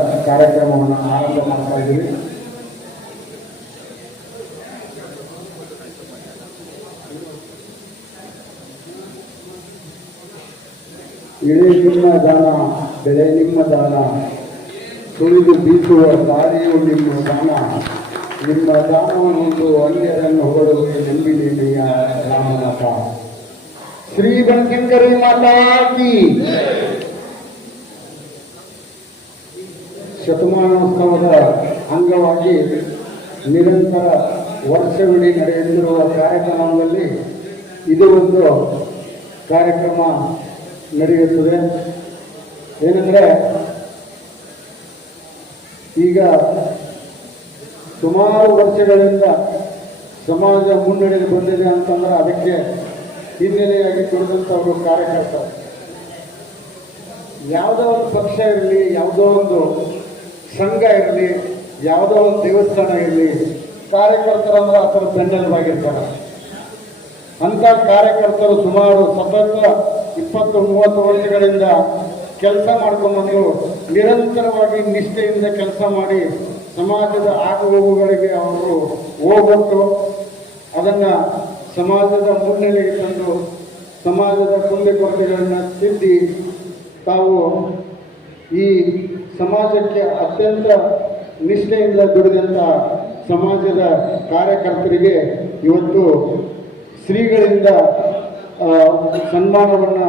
ಕಾರ್ಯಕ್ರಮವನ್ನು ಆರಂಭ ಮಾಡ್ತಾ ಇದ್ದೀವಿ ಇಳಿ ನಿಮ್ಮ ದಾನ ಬೆಳೆ ನಿಮ್ಮ ದಾನ ಸುಳಿದು ಬೀಸುವ ದಾರಿಯು ನಿಮ್ಮ ದಾನ ನಿಮ್ಮ ದಾನವನ್ನೊಂದು ಅನ್ಯರನ್ನು ಹೊರಡುವ ನಂಬಿದೀನಿಯ ರಾಮನಾಥ ಶ್ರೀ ಬನಶಂಕರಿ ಮಾತಾ ಕಿ ಶತಮಾನೋತ್ಸವದ ಅಂಗವಾಗಿ ನಿರಂತರ ವರ್ಷವಿಡೀ ನಡೆಯುತ್ತಿರುವ ಕಾರ್ಯಕ್ರಮದಲ್ಲಿ ಇದು ಒಂದು ಕಾರ್ಯಕ್ರಮ ನಡೆಯುತ್ತದೆ. ಏನೆಂದರೆ, ಈಗ ಸುಮಾರು ವರ್ಷಗಳಿಂದ ಸಮಾಜ ಮುನ್ನಡೆದು ಬಂದಿದೆ ಅಂತಂದ್ರೆ ಅದಕ್ಕೆ ಹಿನ್ನೆಲೆಯಾಗಿ ದುಡಿದಂಥವರು ಕಾರ್ಯಕರ್ತರು ಯಾವುದೋ ಒಂದು ಪಕ್ಷ ಇರಲಿ, ಯಾವುದೋ ಒಂದು ಸಂಘ ಇರಲಿ, ಯಾವುದೋ ಒಂದು ದೇವಸ್ಥಾನ ಇರಲಿ ಕಾರ್ಯಕರ್ತರಂದ್ರೆ ಥರ ಬೆನ್ನೆಲುಬಾಗಿರ್ತಾರೆ. ಅಂಥ ಕಾರ್ಯಕರ್ತರು ಸುಮಾರು ಸತತ ಇಪ್ಪತ್ತು, ಮೂವತ್ತು ವರ್ಷಗಳಿಂದ ಕೆಲಸ ಮಾಡ್ಕೊಂಡು ನಿರಂತರವಾಗಿ ನಿಷ್ಠೆಯಿಂದ ಕೆಲಸ ಮಾಡಿ ಸಮಾಜದ ಆಗುಹೋಗುಗಳಿಗೆ ಅವರು ಹೋಗೊಟ್ಟು ಅದನ್ನು ಸಮಾಜದ ಮುನ್ನೆಲೆಗೆ ತಂದು ಸಮಾಜದ ಕುಂದುಕೊರತೆಗಳನ್ನು ತಿದ್ದಿ ತಾವು ಈ ಸಮಾಜಕ್ಕೆ ಅತ್ಯಂತ ನಿಷ್ಠೆಯಿಂದ ದುಡಿದಂಥ ಸಮಾಜದ ಕಾರ್ಯಕರ್ತರಿಗೆ ಇವತ್ತು ಶ್ರೀಗಳಿಂದ ಸನ್ಮಾನವನ್ನು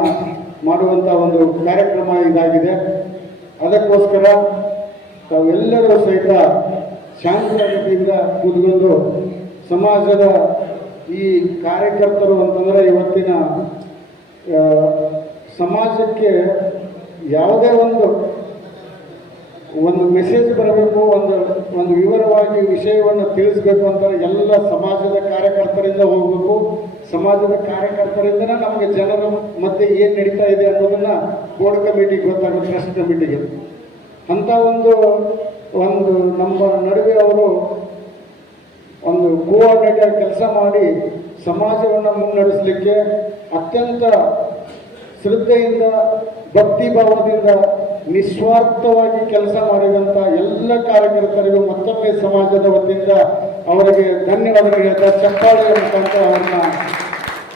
ಮಾಡುವಂಥ ಒಂದು ಕಾರ್ಯಕ್ರಮ ಇದಾಗಿದೆ. ಅದಕ್ಕೋಸ್ಕರ ತಾವೆಲ್ಲರೂ ಸಹಿತ ಶಾಂತಿಯಿಂದ ಕೂತ್ಕೊಂಡು ಸಮಾಜದ ಈ ಕಾರ್ಯಕರ್ತರು ಅಂತಂದರೆ ಇವತ್ತಿನ ಸಮಾಜಕ್ಕೆ ಯಾವುದೇ ಒಂದು ಒಂದು ಮೆಸೇಜ್ ಬರಬೇಕು, ಒಂದು ಒಂದು ವಿವರವಾಗಿ ವಿಷಯವನ್ನು ತಿಳಿಸ್ಬೇಕು ಅಂತ ಎಲ್ಲ ಸಮಾಜದ ಕಾರ್ಯಕರ್ತರಿಂದ ಹೋಗಬೇಕು. ಸಮಾಜದ ಕಾರ್ಯಕರ್ತರಿಂದನೇ ನಮಗೆ ಜನರ ಮತ್ತೆ ಏನು ನಡೀತಾ ಇದೆ ಅನ್ನೋದನ್ನ ಬೋರ್ಡ್ ಕಮಿಟಿಗೆ ಗೊತ್ತಾಗುತ್ತೆ ಟ್ರಸ್ಟ್ ಕಮಿಟಿಗೆ ಅಂತ ಒಂದು ಒಂದು ನಮ್ಮ ನಡುವೆ ಅವರು ಒಂದು ಕೋಆರ್ಡಿನೇಟರ್ ಕೆಲಸ ಮಾಡಿ ಸಮಾಜವನ್ನು ಮುನ್ನಡೆಸಲಿಕ್ಕೆ ಅತ್ಯಂತ ಶ್ರದ್ಧೆಯಿಂದ ಭಕ್ತಿ ಭಾವದಿಂದ ನಿಸ್ವಾರ್ಥವಾಗಿ ಕೆಲಸ ಮಾಡಿದಂಥ ಎಲ್ಲ ಕಾರ್ಯಕರ್ತರಿಗೂ ಮತ್ತೊಮ್ಮೆ ಸಮಾಜದ ವತಿಯಿಂದ ಅವರಿಗೆ ಧನ್ಯವಾದಗಳು ಹೇಳ್ತಾ ಚಪ್ಪಾಳೆಯ ಮುಖಾಂತರ ಅವ್ರನ್ನ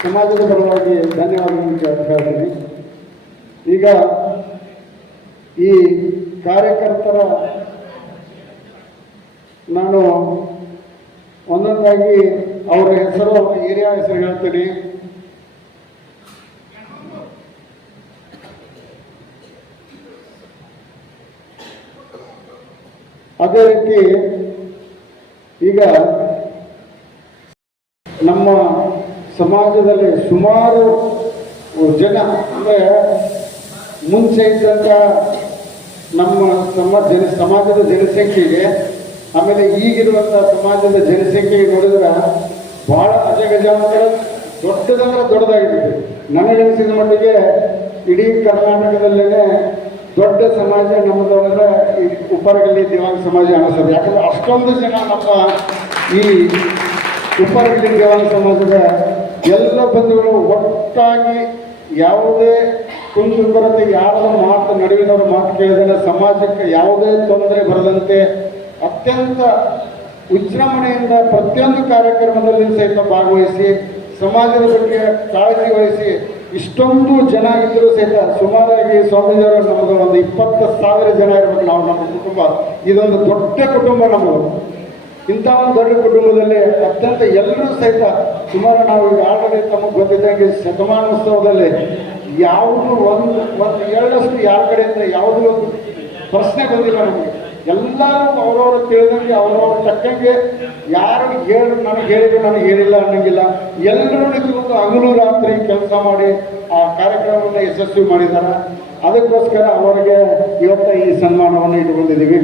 ಸಮಾಜದ ಪರವಾಗಿ ಧನ್ಯವಾದಗಳನ್ನು ಹೇಳ್ತೀನಿ ಈಗ ಈ ಕಾರ್ಯಕರ್ತರ ನಾನು ಒಂದೊಂದಾಗಿ ಅವರ ಹೆಸರು ಏರಿಯಾ ಹೆಸರು ಹೇಳ್ತೀನಿ. ಅದೇ ರೀತಿ ಈಗ ನಮ್ಮ ಸಮಾಜದಲ್ಲಿ ಸುಮಾರು ಜನ, ಅಂದರೆ ಮುಂಚೆ ಇದ್ದಂಥ ನಮ್ಮ ನಮ್ಮ ಜನ ಸಮಾಜದ ಜನಸಂಖ್ಯೆಗೆ, ಆಮೇಲೆ ಈಗಿರುವಂಥ ಸಮಾಜದ ಜನಸಂಖ್ಯೆಗೆ ನೋಡಿದ್ರೆ ಬಹಳ ಅಜಗಜಾಂತರ, ದೊಡ್ಡದಂದ್ರೆ ದೊಡ್ಡದಾಗಿದೆ ನನಗನಿಸಿದ ಮಟ್ಟಿಗೆ ಇಡೀ ಕರ್ನಾಟಕದಲ್ಲೇ ದೊಡ್ಡ ಸಮಾಜ, ನಮ್ಮದು ಅಂದ್ರೆ ಈ ಉಪ್ಪರಗಲ್ಲಿ ದೇವಾಂಗ ಸಮಾಜ ಅನಿಸ್ತದೆ ಯಾಕಂದ್ರೆ ಅಷ್ಟೊಂದು ಜನ ನಮ್ಮ ಈ ಉಪ್ಪರಗಲ್ಲಿ ದೇವಾಂಗ ಸಮಾಜದ ಎಲ್ಲ ಬಂಧುಗಳು ಒಟ್ಟಾಗಿ ಯಾವುದೇ ಕುಂದು ಕೊರತೆ ಯಾರ ಮಾತು ನಡುವಿನವ್ರ ಮಾತು ಕೇಳಿದ್ರೆ ಸಮಾಜಕ್ಕೆ ಯಾವುದೇ ತೊಂದರೆ ಬರದಂತೆ ಅತ್ಯಂತ ವಿಜೃಂಭಣೆಯಿಂದ ಪ್ರತಿಯೊಂದು ಕಾರ್ಯಕ್ರಮದಲ್ಲಿ ಸಹಿತ ಭಾಗವಹಿಸಿ, ಸಮಾಜದ ಬಗ್ಗೆ ಕಾಳಜಿ ವಹಿಸಿ ಇಷ್ಟೊಂದು ಜನ ಇದ್ದರೂ ಸಹಿತ ಸುಮಾರಾಗಿ ಸ್ವಾಮೀಜಿಯವರು ನಮ್ಮದು ಒಂದು ಇಪ್ಪತ್ತು ಸಾವಿರ ಜನ ಇರಬೇಕು ನಾವು ನಮ್ಮ ಕುಟುಂಬ. ಇದೊಂದು ದೊಡ್ಡ ಕುಟುಂಬ ನಮ್ಮದು. ಇಂಥ ಒಂದು ದೊಡ್ಡ ಕುಟುಂಬದಲ್ಲಿ ಅತ್ಯಂತ ಎಲ್ಲರೂ ಸಹಿತ ಸುಮಾರು ನಾವು ಈಗ ಆಲ್ರೆಡಿ ತಮಗೆ ಗೊತ್ತಿದ್ದಂಗೆ ಶತಮಾನೋತ್ಸವದಲ್ಲಿ ಯಾವುದು ಒಂದು ಒಂದು, ಎರಡಷ್ಟು ಯಾರ ಕಡೆಯಿಂದ ಯಾವುದೂ ಪ್ರಶ್ನೆ ಬಂದಿಲ್ಲ ನಮಗೆ. ಎಲ್ಲರೂ ಅವ್ರವ್ರು ತಿಳಿದಂಗೆ ಅವ್ರವ್ರ ತಕ್ಕಂಗೆ ಯಾರು ಹೇಳಿ, ನನಗೆ ಹೇಳಿದ್ರು, ನನಗೆ ಹೇಳಿಲ್ಲ ಅನ್ನಂಗಿಲ್ಲ. ಎಲ್ಲರೂ ಒಂದು ಹಗಲು ರಾತ್ರಿ ಕೆಲಸ ಮಾಡಿ ಆ ಕಾರ್ಯಕ್ರಮವನ್ನು ಯಶಸ್ವಿ ಮಾಡಿದ್ದಾರೆ ಅದಕ್ಕೋಸ್ಕರ ಅವರಿಗೆ ಇವತ್ತು ಈ ಸನ್ಮಾನವನ್ನು ಇಟ್ಕೊಂಡಿದ್ದೀವಿ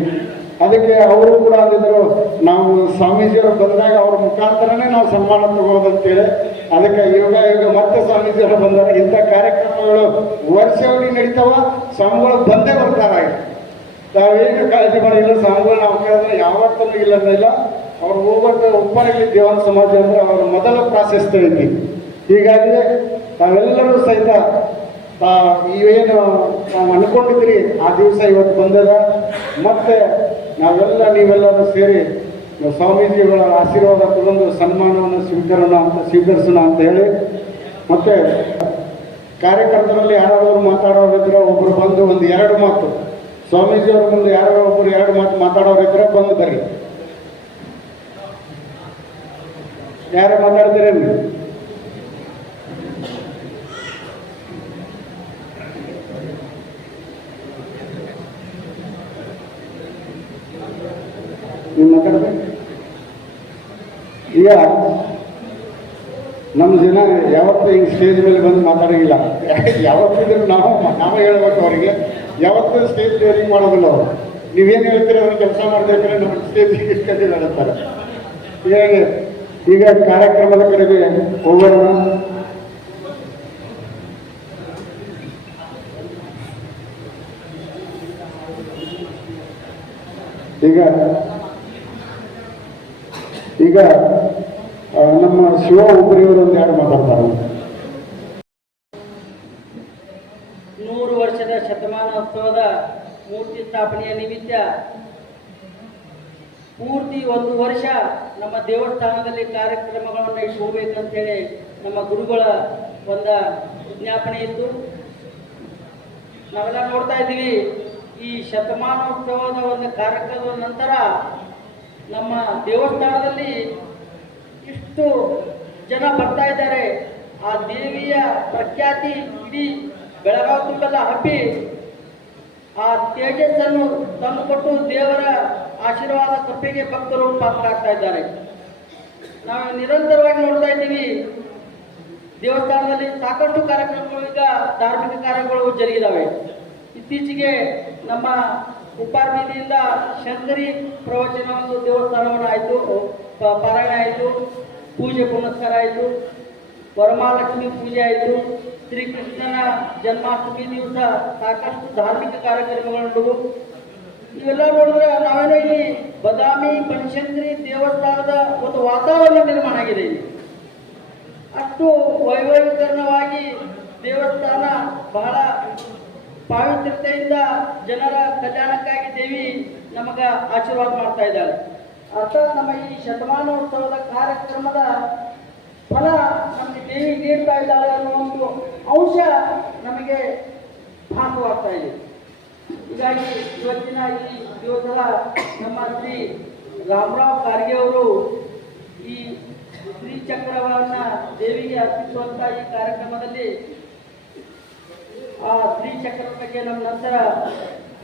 ಅದಕ್ಕೆ ಅವರು ಕೂಡ ಅಂದಿದ್ರು, ನಾವು ಸ್ವಾಮೀಜಿಯವರು ಬಂದಾಗ ಅವ್ರ ಮುಖಾಂತರನೇ ನಾವು ಸನ್ಮಾನ ತಗೋದಂತೇಳಿ ಅದಕ್ಕೆ ಯೋಗ ಯೋಗ ಮತ್ತೆ ಸ್ವಾಮೀಜಿಯವರು ಬಂದಾಗ ಇಂಥ ಕಾರ್ಯಕ್ರಮಗಳು ವರ್ಷವಿಡೀ ನಡೀತಾವ ಸ್ವಾಮಿಗಳು ಬಂದೇ ಬರ್ತಾರೆ ನಾವೇನು ಕಾಳಜಿ ಮಾಡಿಲ್ಲ ಸಾಂಗ್ಗಳು ನಾವು ಕೇಳಿದ್ರೆ ಯಾವತ್ತೂ ಇಲ್ಲ ಅವ್ರು ಹೋಗ್ಬಿಟ್ಟು ಉಪ್ಪರಲ್ಲಿ ದೇವನ ಸಮಾಜ ಅಂದ್ರೆ ಅವ್ರ ಮೊದಲ ಪ್ರಾಶಸ್ತ್ಯ ಐತಿ ಹೀಗಾಗಿ ನಾವೆಲ್ಲರೂ ಸಹಿತ ಇವೇನು ನಾವು ಅನ್ಕೊಂಡಿದ್ರಿ ಆ ದಿವಸ ಇವತ್ತು ಬಂದದ. ಮತ್ತೆ ನಾವೆಲ್ಲ ನೀವೆಲ್ಲರೂ ಸೇರಿ ಸ್ವಾಮೀಜಿಗಳ ಆಶೀರ್ವಾದ ತಗೊಂಡು ಸನ್ಮಾನವನ್ನು ಸ್ವೀಕರಣ ಅಂತ, ಸ್ವೀಕರಿಸೋಣ ಅಂತ ಹೇಳಿ. ಮತ್ತೆ ಕಾರ್ಯಕರ್ತರಲ್ಲಿ ಯಾರಾದರೂ ಮಾತಾಡೋರಿದ್ರೆ ಒಬ್ಬರು ಬಂದು ಒಂದು ಎರಡು ಮಾತು. ಸ್ವಾಮೀಜಿಯವ್ರ ಮುಂದೆ ಯಾರೋ ಒಬ್ಬರು ಎರಡು ಮಾತು ಮಾತಾಡೋರಿದ್ರೆ ಬಂದು ಬರ್ರಿ. ಯಾರು ಮಾತಾಡ್ತೀರೇನು ನೀವು ಮಾತಾಡ್ಬೇಕು? ಈಗ ನಮ್ಮ ಜನ ಯಾವತ್ತೂ ಹಿಂಗೆ ಸ್ಟೇಜ್ ಮೇಲೆ ಬಂದು ಮಾತಾಡೋಂಗಿಲ್ಲ. ಯಾವತ್ತಿದ್ರು ನಾವು, ನಾವೇ ಹೇಳ್ಬೇಕು ಅವರಿಗೆ. ಯಾವತ್ತೂ ಸ್ಟೇಜ್ ಡೇರಿಂಗ್ ಮಾಡೋದಿಲ್ಲ ಅವರು. ನೀವೇನು ಹೇಳ್ತೀರ ಅವ್ರಿಗೆ ಕೆಲಸ ಮಾಡ್ಬೇಕಾದ್ರೆ ನಮ್ಮ ಸ್ಟೇಜ್ ಇಟ್ಕೊಂಡು ನಡೆಸ್ತಾರೆ ಹೀಗಾಗಿ ಈಗ ಕಾರ್ಯಕ್ರಮದ ಕಡೆಗೆ ಹೋಗೋಣ. ಈಗ ಈಗ ನಮ್ಮ ಶಿವ ಒಬ್ಬರಿವರು ಒಂದು ಎರಡು ಮಾತಾಡ್ತಾರೆ ನೂರು ವರ್ಷದ ಶತಮಾನೋತ್ಸವದ ಸ್ಥಾಪನೆಯ ನಿಮಿತ್ತ ಪೂರ್ತಿ ಒಂದು ವರ್ಷ ನಮ್ಮ ದೇವಸ್ಥಾನದಲ್ಲಿ ಕಾರ್ಯಕ್ರಮಗಳನ್ನು ಇಟ್ಕೋಬೇಕಂತೇಳಿ ನಮ್ಮ ಗುರುಗಳ ಒಂದು ವಿಜ್ಞಾಪನೆ ಇತ್ತು. ನಾವೆಲ್ಲ ನೋಡ್ತಾ ಇದ್ದೀವಿ, ಈ ಶತಮಾನೋತ್ಸವದ ಒಂದು ಕಾರ್ಯಕ್ರಮದ ನಂತರ ನಮ್ಮ ದೇವಸ್ಥಾನದಲ್ಲಿ ಇಷ್ಟು ಜನ ಬರ್ತಾ ಇದ್ದಾರೆ. ಆ ದೇವಿಯ ಪ್ರಖ್ಯಾತಿ ಇಡೀ ಬೆಳಗಾವಿ ತುಂಬೆಲ್ಲ ಹಬ್ಬಿ ಆ ತೇಜಸ್ಸನ್ನು ತಂದುಕೊಟ್ಟು ದೇವರ ಆಶೀರ್ವಾದ ಕೃಪೆಗೆ ಭಕ್ತರು ಪಾತ್ರರಾಗ್ತಾ ಇದ್ದಾರೆ. ನಾವು ನಿರಂತರವಾಗಿ ನೋಡ್ತಾ ಇದ್ದೀವಿ. ದೇವಸ್ಥಾನದಲ್ಲಿ ಸಾಕಷ್ಟು ಕಾರ್ಯಕ್ರಮಗಳು ಈಗ ಧಾರ್ಮಿಕ ಕಾರ್ಯಗಳು ಜರುಗಿದಾವೆ. ಇತ್ತೀಚೆಗೆ ನಮ್ಮ ಬೀದಿಯಿಂದ ಶಂಕರಿ ಪ್ರವಚನ ಒಂದು ದೇವಸ್ಥಾನವನ್ನು ಆಯಿತು ಪಾರಾಯಣ ಆಯಿತು, ಪೂಜೆ ಪುನಸ್ಕಾರ ಆಯಿತು, ವರಮಹಾಲಕ್ಷ್ಮಿ ಪೂಜೆ ಆಯಿತು. ಶ್ರೀಕೃಷ್ಣನ ಜನ್ಮಾಷ್ಟಮಿ ದಿವಸ ಸಾಕಷ್ಟು ಧಾರ್ಮಿಕ ಕಾರ್ಯಕ್ರಮಗಳು ಇವೆಲ್ಲ ನೋಡಿದ್ರೆ ನಾವೇನೋ ಇಲ್ಲಿ ಬದಾಮಿ, ಪಂಚಂದ್ರಿ ದೇವಸ್ಥಾನದ ಒಂದು ವಾತಾವರಣ ನಿರ್ಮಾಣ ಆಗಿದೆ. ಅಷ್ಟು ವೈಭವೀಕರಣವಾಗಿ ದೇವಸ್ಥಾನ ಬಹಳ ಪಾವಿತ್ರ್ಯತೆಯಿಂದ ಜನರ ಕಲ್ಯಾಣಕ್ಕಾಗಿ ದೇವಿ ನಮಗ ಆಶೀರ್ವಾದ ಮಾಡ್ತಾ ಇದ್ದಾಳೆ. ಅರ್ಥಾತ್ ನಮ್ಮ ಈ ಶತಮಾನೋತ್ಸವದ ಕಾರ್ಯಕ್ರಮದ ಫಲ ನಮಗೆ ದೇವಿ ನೀಡ್ತಾ ಇದ್ದಾಳೆ ಅನ್ನೋ ಒಂದು ಅಂಶ ನಮಗೆ ಭಾಸವಾಗ್ತಾ ಇದೆ. ಹೀಗಾಗಿ ಇವತ್ತಿನ ಈ ದಿವಸದ ನಮ್ಮ ಶ್ರೀ ರಾಮರಾವ್ ಖಾರ್ಗೆ ಅವರು ಈ ಶ್ರೀಚಕ್ರವನ್ನ ದೇವಿಗೆ ಅರ್ಪಿಸುವಂತ ಈ ಕಾರ್ಯಕ್ರಮದಲ್ಲಿ ಆ ಶ್ರೀಚಕ್ರದ ಬಗ್ಗೆ ನಮ್ಮ ನಂತರ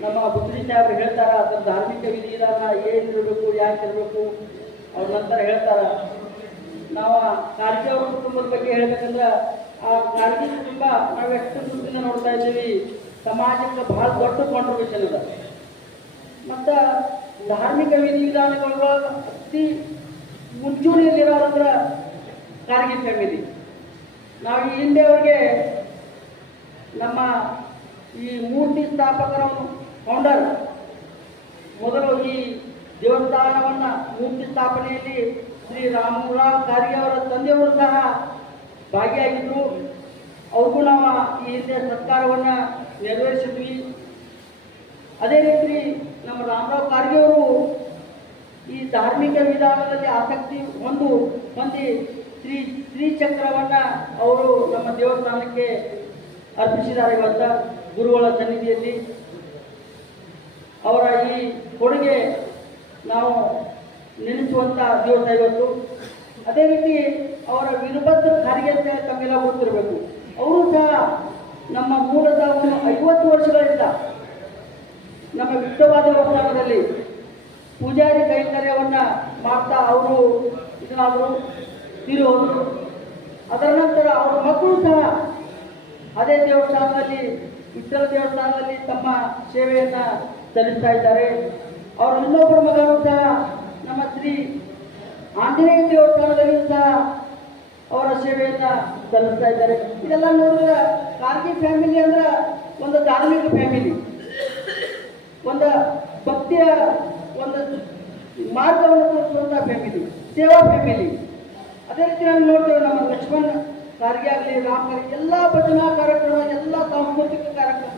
ನಮ್ಮ ಬುದ್ಧಿ ಸಾಹೇಬ್ರು ಹೇಳ್ತಾರ ಅದರ ಧಾರ್ಮಿಕ ವಿಧಿ ಇದನ್ನ ಏನ್ ಏನಿರಬೇಕು ಯಾಕೆ ಇರಬೇಕು ಅವ್ರ ನಂತರ ಹೇಳ್ತಾರ. ನಾವು ಖಾರ್ಗೆ ಅವ್ರ ಕುಟುಂಬದ ಬಗ್ಗೆ ಹೇಳ್ಬೇಕಂದ್ರೆ ಆ ಖಾರ್ಗೆ ಕುಟುಂಬ ನಾವು ಎಷ್ಟು ದೃಷ್ಟಿಯಿಂದ ನೋಡ್ತಾ ಇದ್ದೀವಿ, ಸಮಾಜಕ್ಕೆ ಬಹಳ ದೊಡ್ಡ ಕಾಂಟ್ರಿಬ್ಯೂಷನ್ ಅದ. ಮತ್ತು ಧಾರ್ಮಿಕ ವಿಧಿವಿಧಾನಗಳು ಅತಿ ಮುಂಚೂಣಿಯಲ್ಲಿರೋದಂದ್ರೆ ಕಾರ್ಗಿ ಫ್ಯಾಮಿಲಿ ನಾವು ಈ ಹಿಂದೆ ಅವ್ರಿಗೆ ನಮ್ಮ ಈ ಮೂರ್ತಿ ಸ್ಥಾಪಕರ ಫೌಂಡರ್ ಮೊದಲು ಈ ದೇವಸ್ಥಾನವನ್ನು ಮೂರ್ತಿ ಸ್ಥಾಪನೆಯಲ್ಲಿ ಶ್ರೀ ರಾಮರಾವ್ ಖಾರ್ಗೆ ಅವರ ತಂದೆಯವರು ಸಹ ಭಾಗಿಯಾಗಿದ್ದರು ಅವ್ರಿಗೂ ನಾವು ಈ ಹಿಂದೆ ಸತ್ಕಾರವನ್ನು ನೆರವೇರಿಸಿದ್ವಿ. ಅದೇ ರೀತಿ ನಮ್ಮ ರಾಮರಾವ್ ಖಾರ್ಗೆ ಅವರು ಈ ಧಾರ್ಮಿಕ ವಿಧಾನದಲ್ಲಿ ಆಸಕ್ತಿ ಹೊಂದು ಹೊಂದಿ ಶ್ರೀ ಶ್ರೀಚಕ್ರವನ್ನು ಅವರು ನಮ್ಮ ದೇವಸ್ಥಾನಕ್ಕೆ ಅರ್ಪಿಸಿದ್ದಾರೆ ಇವತ್ತ ಗುರುಗಳ ಸನ್ನಿಧಿಯಲ್ಲಿ. ಅವರ ಈ ಕೊಡುಗೆ ನಾವು ನೆನೆಸುವಂತ ದಿವಸ ಇವತ್ತು. ಅದೇ ರೀತಿ ಅವರ ವೀರಭದ್ರ ಖಾರ್ಗೆ ಅಂತ ತಮ್ಮೆಲ್ಲ ಗೊತ್ತಿರಬೇಕು ಅವರು ಸಹ ನಮ್ಮ ಮೂಲದ ಒಂದು ಐವತ್ತು ವರ್ಷಗಳಿಂದ ನಮ್ಮ ವಿಶ್ವವಾದ ದೇವಸ್ಥಾನದಲ್ಲಿ ಪೂಜಾರಿ ಕೈಂಕರ್ಯವನ್ನು ಮಾಡ್ತಾ ಅವರು ಇದನ್ನಾದರು ತೀರಿ. ಅದರ ನಂತರ ಅವರ ಮಕ್ಕಳು ಸಹ ಅದೇ ದೇವಸ್ಥಾನದಲ್ಲಿ ವಿಠಲ ದೇವಸ್ಥಾನದಲ್ಲಿ ತಮ್ಮ ಸೇವೆಯನ್ನು ಸಲ್ಲಿಸ್ತಾ ಇದ್ದಾರೆ. ಅವರ ಇನ್ನೊಬ್ಬರ ಮಗನೂ ಸಹ ನಮ್ಮ ಶ್ರೀ ಆಂಜನೇಯ ದೇವಸ್ಥಾನದಲ್ಲಿ ಸಹ ಅವರ ಸೇವೆಯನ್ನ ಸಲ್ಲಿಸ್ತಾ ಇದ್ದಾರೆ. ಇದೆಲ್ಲ ನೋಡಿದ್ರೆ ಕಾರ್ಗಿ ಫ್ಯಾಮಿಲಿ ಅಂದ್ರೆ ಒಂದು ಧಾರ್ಮಿಕ ಫ್ಯಾಮಿಲಿ ಒಂದು ಭಕ್ತಿಯ ಒಂದು ಮಾರ್ಗವನ್ನು ತೋರಿಸುವಂಥ ಫ್ಯಾಮಿಲಿ ಸೇವಾ ಫ್ಯಾಮಿಲಿ ಅದೇ ರೀತಿ ನಾವು ನೋಡ್ತೇವೆ ನಮ್ಮ ಲಕ್ಷ್ಮಣ್ ಖಾರ್ಗೆ ಆಗಲಿ, ರಾಮ್ ಖಾರ್ಗೆ ಎಲ್ಲ ಭಜನಾ ಕಾರ್ಯಕ್ರಮ, ಎಲ್ಲ ಸಾಂಸ್ಕೃತಿಕ ಕಾರ್ಯಕ್ರಮ,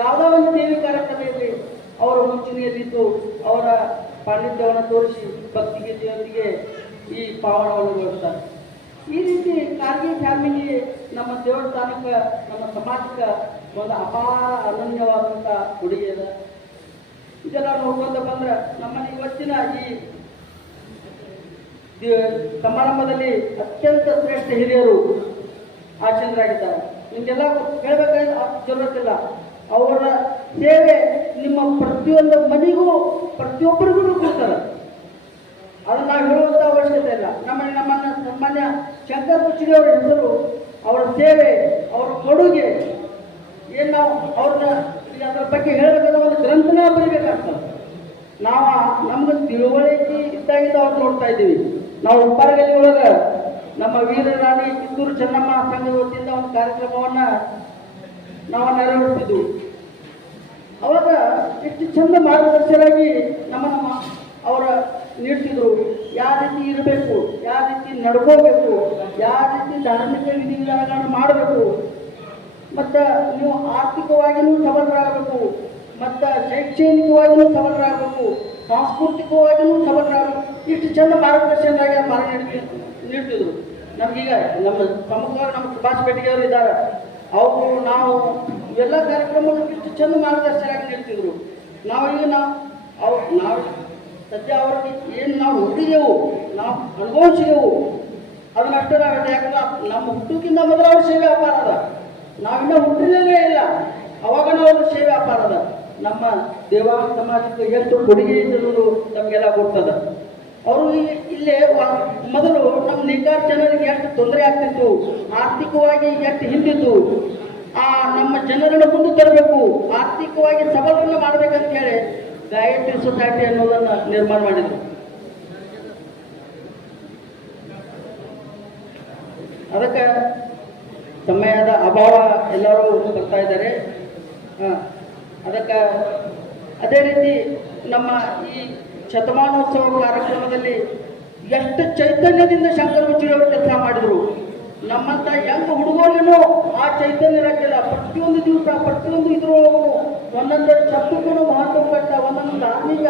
ಯಾವುದೋ ಒಂದು ದೇವಿ ಕಾರ್ಯಕ್ರಮ ಇರಲಿ, ಅವರ ಮುಂಚೂಣಿಯಲ್ಲಿದ್ದು ಅವರ ಪಾಂಡಿತ್ಯವನ್ನು ತೋರಿಸಿ ಭಕ್ತಿಗೀತೆಯೊಂದಿಗೆ ಈ ಪಾವನವನ್ನು ಗೊಳ್ತಾರೆ ಈ ರೀತಿ ಕಾರ್ಗಿ ಫ್ಯಾಮಿಲಿ ನಮ್ಮ ದೇವಸ್ಥಾನಕ್ಕೆ, ನಮ್ಮ ಸಮಾಜಕ್ಕೆ ಒಂದು ಅಪಾರ ಅನನ್ಯವಾದಂಥ ಕೊಡುಗೆ ಅದ. ಇದೆಲ್ಲ ನೋಡ್ಕೊಂತ ಬಂದ್ರೆ ನಮ್ಮಲ್ಲಿ ಇವತ್ತಿನ ಈ ಸಮಾರಂಭದಲ್ಲಿ ಅತ್ಯಂತ ಶ್ರೇಷ್ಠ ಹಿರಿಯರು ಆಚರಣರಾಗಿದ್ದಾರೆ ನಿಮಗೆಲ್ಲ ಹೇಳ್ಬೇಕಾದ್ರೆ ಜರುರತ್ತಿಲ್ಲ ಅವರ ಸೇವೆ ನಿಮ್ಮ ಪ್ರತಿಯೊಂದು ಮನೆಗೂ, ಪ್ರತಿಯೊಬ್ಬರಿಗೂ ಕೊಡ್ತಾರೆ. ಅದನ್ನ ನಾವು ಹೇಳುವಂಥ ಅವಶ್ಯಕತೆ ಇಲ್ಲ. ನಮ್ಮಲ್ಲಿ ನಮ್ಮನ್ನ ಸನ್ಮಾನ್ಯ ಶಂಕರ್ ಅವರ ಹೆಸರು, ಅವರ ಸೇವೆ, ಅವರ ಕೊಡುಗೆ, ಏನು ನಾವು ಅವ್ರನ್ನ ಅದರ ಬಗ್ಗೆ ಹೇಳಬೇಕಾದ್ರೆ ಒಂದು ಗ್ರಂಥನ ಬರೀಬೇಕಾಗ್ತದೆ. ನಾವು ನಮ್ಗೆ ತಿಳುವಳಿಕೆ ಇದ್ದಾಗಿಂದ ಅವ್ರು ನೋಡ್ತಾ ಇದ್ದೀವಿ. ನಾವು ಉಪ್ಪಾರಗಲ್ಲಿ ಒಳಗೆ ನಮ್ಮ ವೀರರಾಣಿ ಕಿತ್ತೂರು ಚೆನ್ನಮ್ಮ ಸಂಘದ ವತಿಯಿಂದ ಒಂದು ಕಾರ್ಯಕ್ರಮವನ್ನ ನಾವು ನೆರವೇರಿಸಿದ್ವು ಅವಾಗ ಎಷ್ಟು ಚಂದ ಮಾರ್ಗದರ್ಶಕರಾಗಿ ನಮ್ಮ ನಮ್ಮ ಅವರ ನೀಡ್ತಿದ್ರು. ಯಾವ ರೀತಿ ಇರಬೇಕು, ಯಾವ ರೀತಿ ನಡ್ಕೋಬೇಕು, ಯಾವ ರೀತಿ ಧಾರ್ಮಿಕ ವಿಧಿವಿಧಾನಗಳನ್ನು ಮಾಡಬೇಕು. ಮತ್ತು ನೀವು ಆರ್ಥಿಕವಾಗಿಯೂ ಸಬಲರಾಗಬೇಕು. ಮತ್ತು ಶೈಕ್ಷಣಿಕವಾಗಿಯೂ ಸಬಲರಾಗಬೇಕು. ಸಾಂಸ್ಕೃತಿಕವಾಗಿಯೂ ಸಬಲರಾಗಬೇಕು. ಇಷ್ಟು ಚಂದ ಮಾರ್ಗದರ್ಶನರಾಗಿ ಮಾರ್ಗ ನೀಡ್ತಿ ನೀಡ್ತಿದ್ರು. ನಮಗೀಗ ನಮ್ಮ ಪ್ರಮುಖವಾಗಿ ನಮ್ಮ ಸುಭಾಷ್ ಇದ್ದಾರೆ. ಅವರು ನಾವು ಎಲ್ಲ ಕಾರ್ಯಕ್ರಮಗಳು ಇಷ್ಟು ಚಂದ ಮಾರ್ಗದರ್ಶನರಾಗಿ ನೀಡ್ತಿದ್ರು ನಾವು ಈಗ ನಾವು ಅವ್ರು ನಾವು ಸದ್ಯ ಅವ್ರಿಗೆ ಏನು ನಾವು ನೋಡಿದೆವು, ನಾವು ಅನುಭವಿಸಿದೆವು ಅದನ್ನಷ್ಟೇ ನಾವು ಯಾಕಂದ್ರೆ ನಮ್ಮ ಹುಟ್ಟುಕಿಂತ ಮೊದಲು ಅವ್ರ ಸೇವೆ ವ್ಯಾಪಾರ ಅದ. ನಾವಿನ್ನ ಹುಟ್ಟಿರಲೇ ಇಲ್ಲ. ಅವಾಗ ನಾವು ಸೇವೆ ವ್ಯಾಪಾರ ಅದ. ನಮ್ಮ ದೇವಾ ಸಮಾಜಕ್ಕೆ ಎಷ್ಟು ಕೊಡುಗೆ ಇದೆ ಅನ್ನೋದು ನಮಗೆಲ್ಲ ಗೊತ್ತದ ಅವರು ಇಲ್ಲೇ ಮೊದಲು ನಮ್ಮ ನಿಗಾರ್ ಜನರಿಗೆ ಎಷ್ಟು ತೊಂದರೆ ಆಗ್ತಿತ್ತು, ಆರ್ಥಿಕವಾಗಿ ಎಷ್ಟು ಹಿಂದಿತ್ತು, ಆ ನಮ್ಮ ಜನರನ್ನು ಮುಂದೆ ತರಬೇಕು, ಆರ್ಥಿಕವಾಗಿ ಸಬಲನ್ನು ಮಾಡಬೇಕಂತ ಹೇಳಿ ಗಾಯತ್ರಿ ಸೊಸೈಟಿ ಅನ್ನೋದನ್ನು ನಿರ್ಮಾಣ ಮಾಡಿದ್ರು ಅದಕ್ಕೆ ಸಮಯದ ಅಭಾವ ಎಲ್ಲರೂ ಬರ್ತಾ ಇದ್ದಾರೆ. ಅದಕ್ಕೆ ಅದೇ ರೀತಿ ನಮ್ಮ ಈ ಶತಮಾನೋತ್ಸವ ಕಾರ್ಯಕ್ರಮದಲ್ಲಿ ಎಷ್ಟು ಚೈತನ್ಯದಿಂದ ಶಂಕರ ಅವರು ಕೆಲಸ ಮಾಡಿದರು. ನಮ್ಮಂತ ಯಂಗ್ ಹುಡುಗರಿಗೂ ಆ ಚೈತನ್ಯ ಇರಕ್ಕಿಲ್ಲ ಪ್ರತಿಯೊಂದು ದಿವಸ, ಪ್ರತಿಯೊಂದು ಇದ್ರೊಳಗೂ ಒಂದೊಂದು ಶಬ್ದಕ್ಕೂ ಮಹತ್ವ ಕೊಟ್ಟ ಒಂದೊಂದು ಧಾರ್ಮಿಕ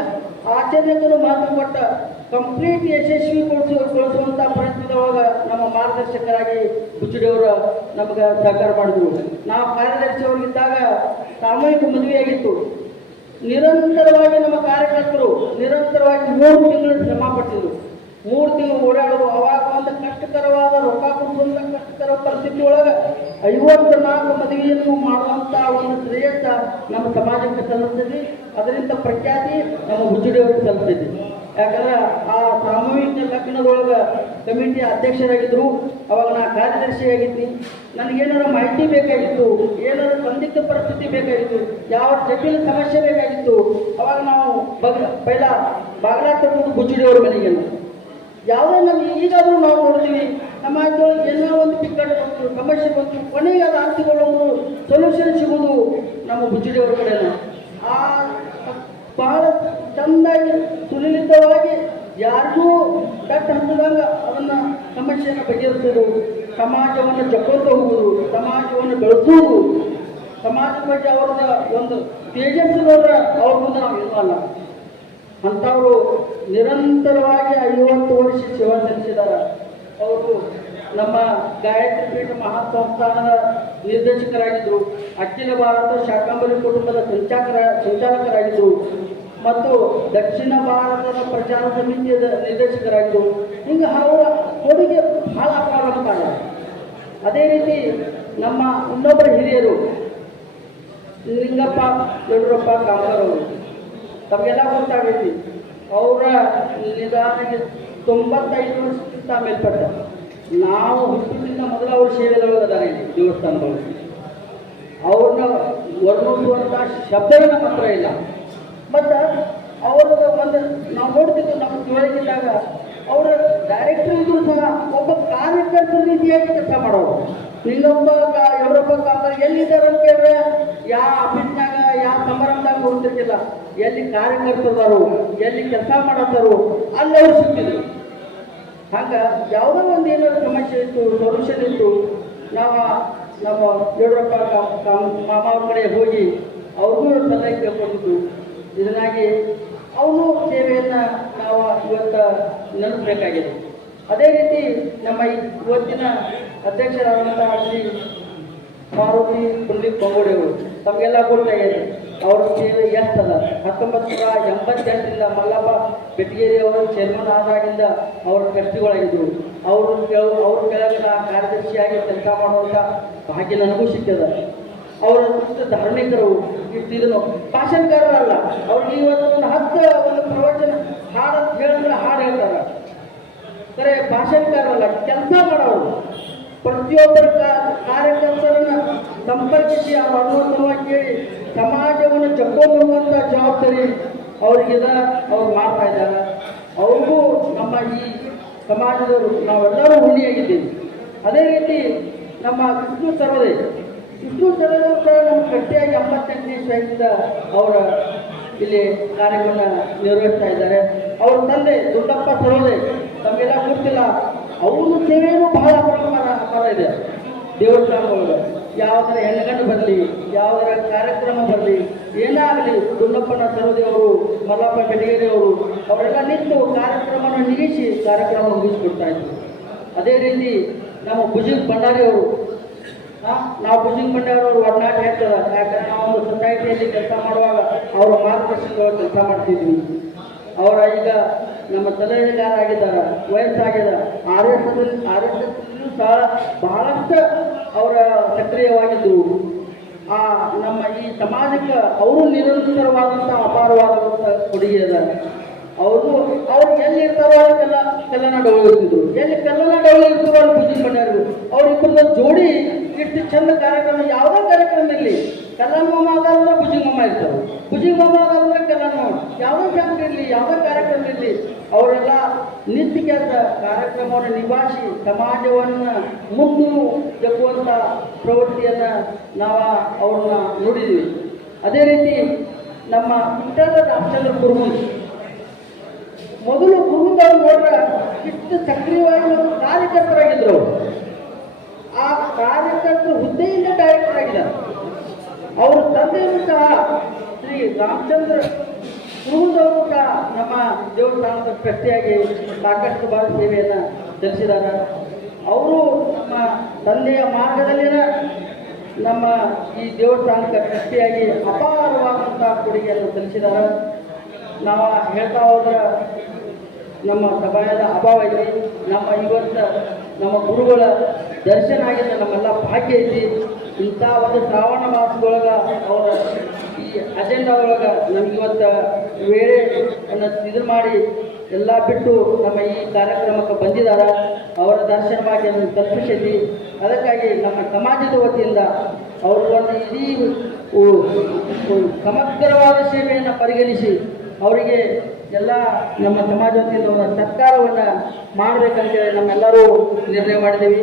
ಆಚರಣೆಗೂ ಮಹತ್ವ ಕೊಟ್ಟ ಕಂಪ್ಲೀಟ್ ಯಶಸ್ವಿ ಯಶಸ್ವಿಗೊಳಿಸುವಂತ ಪ್ರಯತ್ನದೊಳಗ ನಮ್ಮ ಮಾರ್ಗದರ್ಶಕರಾಗಿ ಬುಚ್ಚುಡಿಯವರು ನಮ್ಗೆ ಸಹಕಾರ ಮಾಡಿದ್ರು. ನಾವು ಕಾರ್ಯದರ್ಶಿಯವರಿದ್ದಾಗ ಸಾಮೂಹಿಕ ಮದುವೆಯಾಗಿತ್ತು. ನಿರಂತರವಾಗಿ ನಮ್ಮ ಕಾರ್ಯಕರ್ತರು, ನಿರಂತರವಾಗಿ ಮೂರು ತಿಂಗಳು ಶ್ರಮ ಪಟ್ಟಿದ್ರು. ಮೂರು ತಿಂಗಳು ಓಡಾಡೋದು ಅವಾಗ ಒಂದು ಕಷ್ಟಕರವಾದ ರೊಕ್ಕ ಕೊಡುವಂತ ಕಷ್ಟಕರ ಪರಿಸ್ಥಿತಿ ಒಳಗೆ ಐವತ್ತು ನಾಲ್ಕು ಮದುವೆಯನ್ನು ಮಾಡುವಂತ ಒಂದು ಶ್ರೇಯಸ್ಸ ನಮ್ಮ ಸಮಾಜಕ್ಕೆ ಸಲ್ಲುತ್ತದೆ ಅದರಿಂದ ಪ್ರಖ್ಯಾತಿ ನಮ್ಮ ಹುಚ್ಚುಡಿಯವರು ಸಲ್ಲಿಸ್ತದೆ ಯಾಕಂದ್ರೆ ಆ ಸಾಮೂಹಿಕ ಲಗ್ನದೊಳಗೆ ಕಮಿಟಿ ಅಧ್ಯಕ್ಷರಾಗಿದ್ರು, ಅವಾಗ ನಾ ನನಗೆ ನನಗೇನಾರ ಮಾಹಿತಿ ಬೇಕಾಗಿತ್ತು, ಏನಾರ ಸಂದಿಗ್ಧ ಪರಿಸ್ಥಿತಿ ಬೇಕಾಗಿತ್ತು, ಯಾವ ಜಟಿಲ ಸಮಸ್ಯೆ ಬೇಕಾಗಿತ್ತು, ಅವಾಗ ನಾವು ಬಗ್, ಪೈಲ ಬಾಗ್ಲಾ ತರುವುದು ಬುಚ್ಚುಡಿಯವ್ರ ಮನೆಗೆ. ಯಾವುದೇ ನಮ್ಗೆ ಈಗಾದರೂ ನಾವು ನೋಡ್ತೀವಿ ಸಮಾಜದೊಳಗೆ ಏನೋ ಒಂದು ಬಿಕ್ಕಟ್ಟು ಬಂತು, ಸಮಸ್ಯೆ ಬಂತು, ಕೊನೆಗೆ ಅದು ಸೊಲ್ಯೂಷನ್ ಸಿಗುವುದು ನಮ್ಮ ಗುಜ್ಜುಡಿಯವ್ರ ಕಡೆ ಆ ಬಹಳ ಚಂದಾಗಿ, ಸುಲಲಿತವಾಗಿ ಯಾರಿಗೂ ಕಟ್ಟ ಹಂತದಾಗ ಅದನ್ನ ಸಮಸ್ಯೆಯನ್ನು ಬಗೆಹರಿಸೋದು ಸಮಾಜವನ್ನು ಜಕ್ಕೊಂತ ಹೋಗುವುದು ಸಮಾಜವನ್ನು ಬೆಳೆಸುವುದು. ಸಮಾಜದ ಬಗ್ಗೆ ಅವರದ ಒಂದು ತೇಜಸ್ಸಿನವರ ಅವ್ರ ಮುಂದೆ ನಾವು ಅಲ್ಲ? ಅಂಥವರು ನಿರಂತರವಾಗಿ ಐವತ್ತು ವರ್ಷ ಸೇವಾ ಸಲ್ಲಿಸಿದ್ದಾರೆ. ಅವರು ನಮ್ಮ ಗಾಯತ್ರಿ ಪೀಠ ಮಹಾಸಂಸ್ಥಾನದ ನಿರ್ದೇಶಕರಾಗಿದ್ದರು ಅಖಿಲ ಭಾರತ ಶಾಕಾಂಬರಿ ಕುಟುಂಬದ ಸಂಚಾಲಕರ ಸಂಚಾಲಕರಾಗಿದ್ದರು ಮತ್ತು ದಕ್ಷಿಣ ಭಾರತದ ಪ್ರಚಾರ ಸಮಿತಿಯ ನಿರ್ದೇಶಕರಾಗಿದ್ದರು ಹಿಂಗೆ ಅವರ ಕೊಡುಗೆ ಬಹಳ ಅಪಾರ ಅದೇ ರೀತಿ ನಮ್ಮ ಇನ್ನೊಬ್ಬರ ಹಿರಿಯರು ಲಿಂಗಪ್ಪ ಯಡಿಯೂರಪ್ಪ ಕಾಮರವರು ತಮಗೆಲ್ಲ ಗೊತ್ತಾಗೈತಿ, ಅವರ ನಿಧಾನಕ್ಕೆ ತೊಂಬತ್ತೈದು ವರ್ಷಕ್ಕಿಂತ ಮೇಲ್ಪಟ್ಟ ನಾವು ಹುಟ್ಟಿನಿಂದ ಮೊದಲು ಅವರು ಸೇವೆದೊಳಗದಾರೆ ಇಲ್ಲಿ ದೇವಸ್ಥಾನದೊಳಗೆ ಅವ್ರನ್ನ ವರ್ಣಿಸುವಂಥ ಶಬ್ದವೇ ನಮ್ಮ ಹತ್ರ ಇಲ್ಲ. ಮತ್ತು ಅವ್ರ ಒಂದು ನಾವು ನೋಡ್ತಿದ್ದು ನಮ್ಮ ತಿಳಿದಿದ್ದಾಗ ಅವರ ಡೈರೆಕ್ಟರ್ ಇದ್ರು ಸಹ ಒಬ್ಬ ಕಾರ್ಯಕರ್ತರ ರೀತಿಯಾಗಿ ಕೆಲಸ ಮಾಡೋರು. ಇಲ್ಲೊಬ್ಬ ಇವರೊಬ್ಬ ಕಾಲ ಎಲ್ಲಿದ್ದಾರೆ ಅಂತ ಕೇಳಿದ್ರೆ ಯಾವ ಆಫೀಸ್ನಾಗ ಯಾವ ಸಮಾರಂಭದಾಗ ಹೋಗ್ತಿರ್ತಿಲ್ಲ ಎಲ್ಲಿ ಕಾರ್ಯಕರ್ತರು ಎಲ್ಲಿ ಕೆಲಸ ಮಾಡತ್ತಾರೋ, ಅಲ್ಲಿ ಅವ್ರು ಸಿಗ್ತಿದ್ರು. ಹಂಗ ಯಾವುದೋ ಒಂದು ಏನಾದ್ರು ಸಮಸ್ಯೆ ಇತ್ತು ಸೊಲ್ಯೂಷನ್ ಇತ್ತು. ನಾವು ನಮ್ಮ ಯಡಿಯೂರಪ್ಪ ಮಾಮ ಅವ್ರ ಕಡೆ ಹೋಗಿ ಅವ್ರಿಗೂ ಸಲಹೆ ಕೇಳ್ಕೊಂಡಿದ್ದು ಇದನ್ನಾಗಿ ಅವನು ಸೇವೆಯನ್ನು ನಾವು ಇವತ್ತು ನೆನಪಬೇಕಾಗಿದೆ ಅದೇ ರೀತಿ ನಮ್ಮ ಇವತ್ತಿನ ಅಧ್ಯಕ್ಷರಾದಂತಹ ಶ್ರೀ ಮಾರುತಿ ಪುಂಡಿತ್ ಬಂಗೋಡೆಯವರು ತಮಗೆಲ್ಲ ಗೊತ್ತಾಗಿದೆ. ಅವರ ಸೇವೆ ಎಷ್ಟದ? ಹತ್ತೊಂಬತ್ತು ನೂರ ಎಂಬತ್ತೆಂಟರಿಂದ ಮಲ್ಲಪ್ಪ ಬೆಟ್ಟಿಗೇರಿ ಅವರು ಚೇರ್ಮನ್ ಆದಾಗಿಂದ ಅವರ ಟ್ರಸ್ಟಿಗಳಾಗಿದ್ದರು ಅವರು ಕೆಳ ಅವ್ರ ಕೆಳಗಿನ ಕಾರ್ಯದರ್ಶಿಯಾಗಿ ಕೆಲಸ ಮಾಡುವಂಥ ಭಾಗ್ಯ ನನಗೂ ಸಿಕ್ಕದ. ಅವರ ಧಾರ್ಮಿಕರು ಇಷ್ಟಿದನು ಭಾಷಣಕಾರರಲ್ಲ. ಅವ್ರಿಗೆ ಇವತ್ತು ಒಂದು ಹತ್ತು ಒಂದು ಪ್ರವಚನ, ಹಾಡು ಹೇಳಿದ್ರೆ ಹಾಡು ಹೇಳ್ತಾರೆ. ಸರಿ ಭಾಷಣಕಾರರಲ್ಲ, ಕೆಲಸ ಮಾಡೋರು. ಪ್ರತಿಯೊಬ್ಬರ ಕಾರ್ಯಕರ್ತರನ್ನ ಸಂಪರ್ಕಿಸಿ ಅವರು ಅನುಮತವಾಗಿ ಕೇಳಿ ಸಮಾಜವನ್ನು ಚಕ್ಕೊಂಡುವಂಥ ಜವಾಬ್ದಾರಿ ಅವ್ರಿಗಿದೆ, ಅವ್ರು ಮಾಡ್ತಾ ಇದ್ದಾರೆ. ಅವ್ರಿಗೂ ನಮ್ಮ ಈ ಸಮಾಜದವರು, ನಾವೆಲ್ಲರೂ ಹುಣಿಯಾಗಿದ್ದೀವಿ ಅದೇ ರೀತಿ ನಮ್ಮ ವಿಷ್ಣು ಸರ್ವದೇ ವಿಷ್ಣು ಸರ್ವದೇ ಕೂಡ ನಮ್ಮ ಗಟ್ಟಿಯಾಗಿ ಎಂಬತ್ತೆಂಟನೇ ಇಸ್ವಿಯಿಂದ ಅವರ ಇಲ್ಲಿ ಕಾರ್ಯಕ್ರಮ ನಿರ್ವಹಿಸ್ತಾ ಇದ್ದಾರೆ. ಅವ್ರ ತಂದೆ ದೊಡ್ಡಪ್ಪ ಸರೋದೆ ತಮಗೆಲ್ಲ ಗೊತ್ತಿಲ್ಲ. ಅವ್ರ ಸೇವೆಯೂ ಬಹಳ ಪ್ರಮಾಣ ಇದೆ. ದೇವಸ್ಥಾನಗಳು ಯಾವುದರ ಹೆಣ್ಣುಗಂಡು ಬರಲಿ ಯಾವುದರ ಕಾರ್ಯಕ್ರಮ ಬರಲಿ, ಏನಾಗಲಿ ದುಂಡಪ್ಪನ ಸರೋದೆ ಅವರು ಮಲ್ಲಪ್ಪ ಬೆಳಗೇರಿಯವರು ಅವರೆಲ್ಲ ನಿಂತು ಕಾರ್ಯಕ್ರಮವನ್ನು ನಿಲ್ಲಿಸಿ ಕಾರ್ಯಕ್ರಮ ಮುಗಿಸ್ಕೊಡ್ತಾ ಇದ್ರು. ಅದೇ ರೀತಿ ನಮ್ಮ ಭುಜಂಗ್ ಭಂಡಾರಿಯವರು ನಾವು ಭುಜಂಗ್ ಭಂಡಾರಿಯವರು ಒಡನಾಟ ಹೇಳ್ತದ ಯಾಕಂದ್ರೆ ನಾವು ಒಂದು ಸೊಸೈಟಿಯಲ್ಲಿ ಕೆಲಸ ಮಾಡುವಾಗ ಅವರ ಮಾರ್ಗದರ್ಶನದೊಳಗೆ ಕೆಲಸ ಮಾಡ್ತಿದ್ವಿ. ಅವರ ಈಗ ನಮ್ಮ ಸಲಹೆಗಾರಾಗಿದ್ದಾರೆ ವಯಸ್ಸಾಗಿದೆ R S S R S ಸಹ ಬಹಳಷ್ಟು ಅವರ ಸಕ್ರಿಯವಾಗಿದ್ದರು. ಆ, ನಮ್ಮ ಈ ಸಮಾಜಕ್ಕೆ ಅವರು ನಿರಂತರವಾದಂಥ ಅಪಾರವಾದಂಥ ಕೊಡುಗೆ ಅದ ಅವರು, ಅವ್ರು ಎಲ್ಲಿ ಇರ್ತಾರೋ ಅಲ್ಲೆಲ್ಲ ಕಲ್ಲನ ಡೌಳಿ ಇರ್ತಿದ್ರು. ಎಲ್ಲಿ ಕಲ್ಲನ ಡೌಳಿ ಇರ್ತಾರೋ ಅಲ್ಲಿ ಪೂಜೆ ಮಾಡ್ಯಾರು. ಅವ್ರಿಬ್ಬರ ಜೋಡಿ ಇಷ್ಟು ಚಂದ ಕಾರ್ಯಕ್ರಮ, ಯಾವುದೇ ಕಾರ್ಯಕ್ರಮ ಇರಲಿ ಕಲ್ಲನ್ ಮಾಮ ಅದಾದ್ರೆ ಭುಜಿಂಗ್ ಮಾಮ ಇರ್ತಾರೆ ಭುಜಿಂಗ್ ಮಾಮ ಅದಾದ್ರೆ ಕಲ್ಲನ್ ಮಾಮ ಯಾವುದೇ ಕಾರ್ಯಕ್ರಮ ಇರಲಿ, ಯಾವುದೇ ಕಾರ್ಯಕ್ರಮ ಇರಲಿ ಅವರೆಲ್ಲ ನಿತ್ಯ ಕೆಲಸ ಕಾರ್ಯಕ್ರಮವನ್ನು ನಿಭಾಯಿಸಿ ಸಮಾಜವನ್ನು ಮುಂದು ಜಗ್ಗುವಂಥ ಪ್ರವೃತ್ತಿಯನ್ನು ನಾವು ಅವ್ರನ್ನ ನೋಡಿದ್ವಿ. ಅದೇ ರೀತಿ ನಮ್ಮ ಇಂಟರ್ನ ರಾಮಚಂದ್ರ ಕುರ್ಮುನ್ ಮೊದಲು ಗುರುದವ್ರು ನೋಡ್ರೆ ಇಷ್ಟು ಸಕ್ರಿಯವಾಗಿ ಒಂದು ಕಾರ್ಯಕರ್ತರಾಗಿದ್ದರು ಅವರು. ಆ ಕಾರ್ಯಕರ್ತರು ಹುದ್ದೆಯಿಂದ ಡೈರೆಕ್ಟರ್ ಆಗಿದ್ದಾರೆ ಅವರ ತಂದೆಯೂ ಸಹ ಶ್ರೀ ರಾಮಚಂದ್ರ ಕುರುದವರು ಕೂಡ ನಮ್ಮ ದೇವಸ್ಥಾನದ ಟ್ರಸ್ಟಿಯಾಗಿ ಸಾಕಷ್ಟು ಬಾರಿ ಸೇವೆಯನ್ನು ಸಲ್ಲಿಸಿದ್ದಾರೆ ಅವರು ನಮ್ಮ ತಂದೆಯ ಮಾರ್ಗದಲ್ಲಿನ ನಮ್ಮ ಈ ದೇವಸ್ಥಾನಕ್ಕೆ ಟ್ರಸ್ಟಿಯಾಗಿ ಅಪಾರವಾದಂಥ ಕೊಡುಗೆಯನ್ನು ಸಲ್ಲಿಸಿದ್ದಾರೆ. ನಾವು ಹೇಳ್ತಾ ಹೋದ್ರೆ ನಮ್ಮ ಸಮಯದ ಅಭಾವ ಐತಿ. ನಮ್ಮ ಇವತ್ತು ನಮ್ಮ ಗುರುಗಳ ದರ್ಶನ ಆಗಿದ್ದ ನಮ್ಮೆಲ್ಲ ಭಾಗ್ಯ ಐತಿ. ಇಂಥ ಒಂದು ಶ್ರಾವಣ ಮಾಸದೊಳಗೆ ಅವರ ಈ ಒಳಗ ನಮ್ಗೆ ಇವತ್ತು ವೇಳೆ ಇದು ಮಾಡಿ ಎಲ್ಲ ಬಿಟ್ಟು ನಮ್ಮ ಈ ಕಾರ್ಯಕ್ರಮಕ್ಕೆ ಬಂದಿದ್ದಾರೆ ಅವರ ದರ್ಶನವಾಗಿ ಅದನ್ನು ತಲುಪಿಸಿದ್ವಿ. ಅದಕ್ಕಾಗಿ ನಮ್ಮ ಸಮಾಜದ ವತಿಯಿಂದ ಅವರು ಒಂದು ಇಡೀ ಸಮಗ್ರವಾದ ಸೇವೆಯನ್ನು ಪರಿಗಣಿಸಿ ಅವರಿಗೆ ಎಲ್ಲ ನಮ್ಮ ಸಮಾಜ ವತಿಯಿಂದ ಅವರ ಸರ್ಕಾರವನ್ನು ಮಾಡಬೇಕಂತೇಳಿ ನಮ್ಮೆಲ್ಲರೂ ನಿರ್ಣಯ ಮಾಡಿದ್ದೀವಿ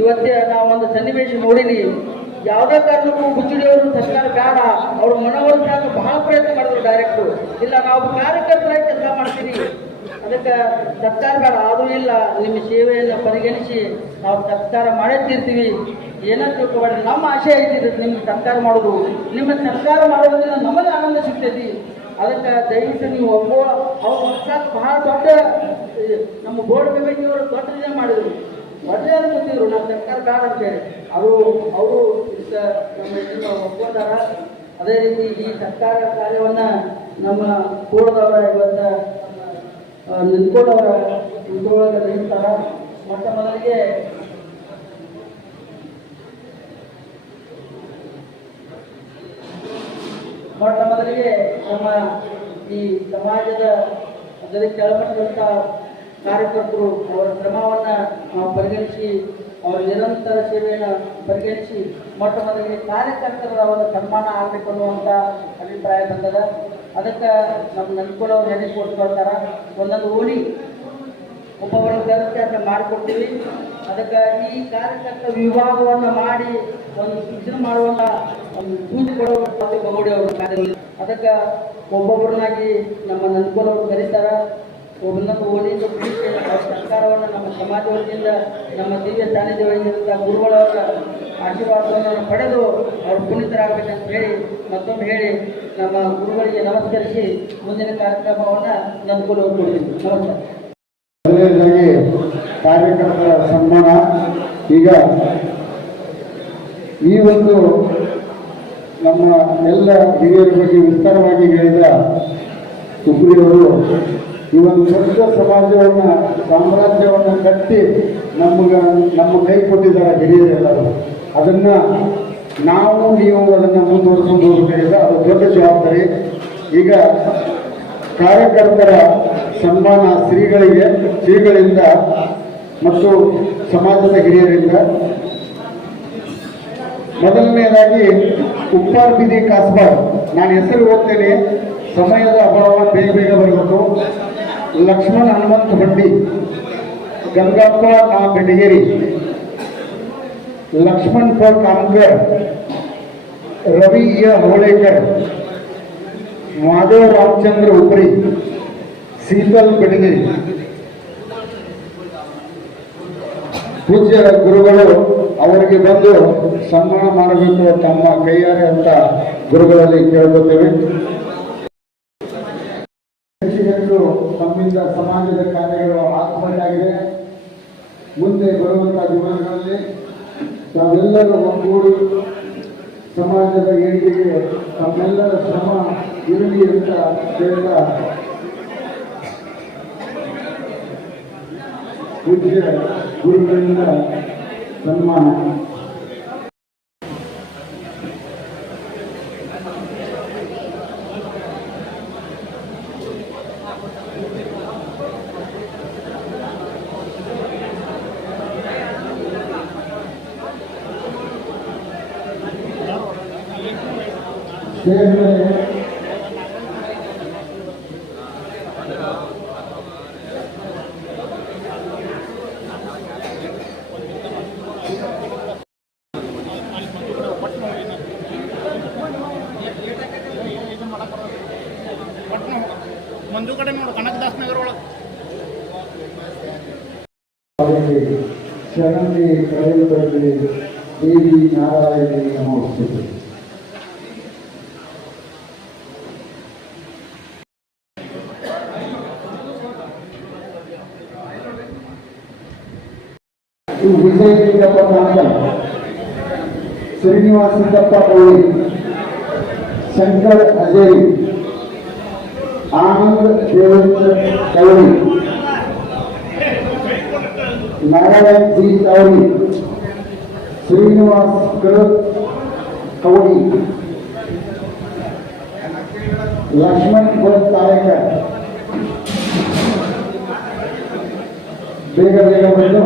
ಇವತ್ತೇ ನಾವು ಒಂದು ಸನ್ನಿವೇಶ ನೋಡಿನಿ. ಯಾವುದೇ ಕಾರಣಕ್ಕೂ ಮುಚ್ಚಿಡಿಯವರು ತಕ್ಷಣ ಬೇಡ. ಅವ್ರ ಮನವೊಲಿಸಾಕ ಬಹಳ ಪ್ರಯತ್ನ ಮಾಡಿದ್ರು ಡೈರೆಕ್ಟು ಇಲ್ಲ, ನಾವು ಕಾರ್ಯಕರ್ತರಾಗಿ ಕೆಲಸ ಮಾಡ್ತೀವಿ. ಅದಕ್ಕೆ ಸರ್ಕಾರ ಬೇಡ. ಅದು ಇಲ್ಲ, ನಿಮ್ಮ ಸೇವೆಯನ್ನು ಪರಿಗಣಿಸಿ ನಾವು ಸರ್ಕಾರ ಮಾಡೇ ತೀರ್ತೀವಿ ಏನಂತ ತಿಳ್ಕೊಬೇಡ್ರಿ. ನಮ್ಮ ಆಶೆ ಐತಿ ನಿಮ್ಗೆ ಸರ್ಕಾರ ಮಾಡೋದು. ನಿಮ್ಮ ಸರ್ಕಾರ ಮಾಡೋದ್ರಿಂದ ನಮಗೆ ಆನಂದ ಸಿಗ್ತೈತಿ. ಅದಕ್ಕೆ ದಯವಿಟ್ಟು ನೀವು ಒಬ್ಬ ಅವ್ರ ಬಹಳ ದೊಡ್ಡ, ನಮ್ಮ ಬೋರ್ಡ್ ಕಮಿಟಿಯವರು ದೊಡ್ಡ ಮಾಡಿದ್ರು. ಒಳ್ಳೆ ಗೊತ್ತಿದ್ರು ನಾವು ಸರ್ಕಾರ ಬೇಡ ಅಂತೇಳಿ ಅವರು ಅವರು ನಮ್ಮ ಒಪ್ಕೊಂಡಾರ. ಅದೇ ರೀತಿ ಈ ಸರ್ಕಾರ ಕಾರ್ಯವನ್ನ ನಮ್ಮ ಕೂಡದವರ ಇವತ್ತ ನಿಂತ್ಕೊಂಡವರ ಇದ್ರೊಳಗೆ ನಿಲ್ತಾರ ಮೊಟ್ಟ ಮೊದಲಿಗೆ ಮೊಟ್ಟ ಮೊದಲಿಗೆ ನಮ್ಮ ಈ ಸಮಾಜದ ಕೆಳಮಟ್ಟದಂಥ ಕಾರ್ಯಕರ್ತರು ಅವರ ಶ್ರಮವನ್ನು ನಾವು ಪರಿಗಣಿಸಿ ಅವರ ನಿರಂತರ ಸೇವೆಯನ್ನು ಪರಿಗಣಿಸಿ ಮೊಟ್ಟ ಮೊದಲಿಗೆ ಕಾರ್ಯಕರ್ತರ ಒಂದು ಸನ್ಮಾನ ಆಗಬೇಕು ಅನ್ನುವಂಥ ಅಭಿಪ್ರಾಯ ಬಂದದ. ಅದಕ್ಕೆ ನಮ್ಮ ನೆನ್ಕೊಳ್ಳೋ ಹೆಣ್ಣೆ ಕೊಟ್ಕೊಳ್ತಾರೆ ಒಂದೊಂದು ಓಣಿ ಕೆಲಸಕ್ಕೆ ಅದನ್ನು ಮಾಡಿಕೊಡ್ತೀವಿ. ಅದಕ್ಕೆ ಈ ಕಾರ್ಯಕರ್ತ ವಿಭಾಗವನ್ನು ಮಾಡಿ ಒಂದು ಶಿಕ್ಷಣ ಮಾಡುವಂಥ ಒಂದು ಸೂಚನೆ ಕೊಡುವ ಬಗೋಡಿ ಅವರು ಅದಕ್ಕೆ ಒಬ್ಬೊಬ್ಬರನ್ನಾಗಿ ನಮ್ಮ ನೆನ್ಕೊಳ್ಳೋರು ಕರೀತಾರ. ಬಿಡಿಸಿ ಅವ್ರ ಸರ್ಕಾರವನ್ನು, ನಮ್ಮ ಸಮಾಜ ವತಿಯಿಂದ ನಮ್ಮ ದಿವ್ಯ ಸಾನ್ನಿಧ್ಯವಾಗಿರುವಂಥ ಗುರುಗಳವರ ಆಶೀರ್ವಾದವನ್ನು ಪಡೆದು ಅವರು ಪುನೀತರಾಗಬೇಕಂತ ಹೇಳಿ ಮತ್ತೊಮ್ಮೆ ಹೇಳಿ ನಮ್ಮ ಗುರುಗಳಿಗೆ ನಮಸ್ಕರಿಸಿ ಮುಂದಿನ ಕಾರ್ಯಕ್ರಮವನ್ನು ನಂದು ಹೋಗ್ಕೊಡ್ತೀನಿ ನಮಸ್ಕಾರ ಮೊದಲನೇದಾಗಿ ಕಾರ್ಯಕರ್ತರ ಸನ್ಮಾನ. ಈಗ ಈ ಒಂದು ನಮ್ಮ ಎಲ್ಲ ಹಿರಿಯರ ಬಗ್ಗೆ ವಿಸ್ತಾರವಾಗಿ ಹೇಳಿದ ಸುಗ್ರಿಯವರು ಈ ಒಂದು ದೊಡ್ಡ ಸಮಾಜವನ್ನು, ಸಾಮ್ರಾಜ್ಯವನ್ನು ಕಟ್ಟಿ ನಮಗ, ನಮ್ಮ ಕೈ ಕೊಟ್ಟಿದ್ದಾರೆ ಹಿರಿಯರೆಲ್ಲರೂ ಅದನ್ನು ನಾವು, ನೀವು ಅದನ್ನು ಮುಂದುವರಿಸಿಕೊಂಡು ಹೋಗಬೇಕಾಗಿದೆ ಅದು ದೊಡ್ಡ ಜವಾಬ್ದಾರಿ. ಈಗ ಕಾರ್ಯಕರ್ತರ ಸನ್ಮಾನ ಶ್ರೀಗಳಿಗೆ, ಶ್ರೀಗಳಿಂದ ಮತ್ತು ಸಮಾಜದ ಹಿರಿಯರಿಂದ. ಮೊದಲನೆಯದಾಗಿ ಉಪ್ಪಾರ್ ಬಿದಿ ಕಾಸ್ಬಾರ್. ನಾನು ಹೆಸರು ಓದ್ತೇನೆ. ಸಮಯದ ಅಭಾವ ಬೇಗ ಬೇಗ ಬರಬೇಕು. ಲಕ್ಷ್ಮಣ್ ಹನುಮಂತ ಬಂಡಿ ಗಂಗಪ್ಪ ನಾ ಬೆಡಗೇರಿ, ಲಕ್ಷ್ಮಣ್ ಪ ಕಾಮ್ಕರ್, ರವಿ ಎ ಹೋಳೇಕರ್ ಮಾಧವ ರಾಮಚಂದ್ರ ಉಪ್ರಿ ಶೀತಲ್ ಬೆಡಗೇರಿ. ಪೂಜ್ಯ ಗುರುಗಳು ಅವರಿಗೆ ಬಂದು ಸನ್ಮಾನ ಮಾಡಬೇಕು ತಮ್ಮ ಕೈಯಾರೆ ಅಂತ ಗುರುಗಳಲ್ಲಿ ಕೇಳ್ಕೊತೇವೆ. ತಮ್ಮಿಂದ ಸಮಾಜದ ಕಾರ್ಯಗಳು ಆತ್ಮಹತ್ಯಾಗಿದೆ ಮುಂದೆ ಬರುವಂತಹ ದಿನಗಳಲ್ಲಿ ತಾವೆಲ್ಲರೂ ಒಗ್ಗೂಡಿ ಸಮಾಜದ ಏಳಿಗೆಗೆ ತಮ್ಮೆಲ್ಲರ ಶ್ರಮ ಇರಲಿ ಅಂತ ಹೇಳ್ತಾ ಪೂಜ್ಯ ಗುರುಗಳಿಂದ ಸನ್ಮಾನ. ಶ್ರೀನಿವಾಸ ಸಿದ್ದಪ್ಪ ಕೌಳಿ ಶಂಕರ್ ಅಜೇರಿ ಆನಂದ್ ದೇವೇಂದ್ರ ಕೌಳಿ ನಾರಾಯಣ ಜಿ ಕೌಳಿ ಶ್ರೀನಿವಾಸ್ ಕೃತ್ ಕೌಳಿ ಲಕ್ಷ್ಮಣ್ ಭಟ್ ತಾಯಕರ್ ಬೇಗ ಬೇಗ ಬಂದು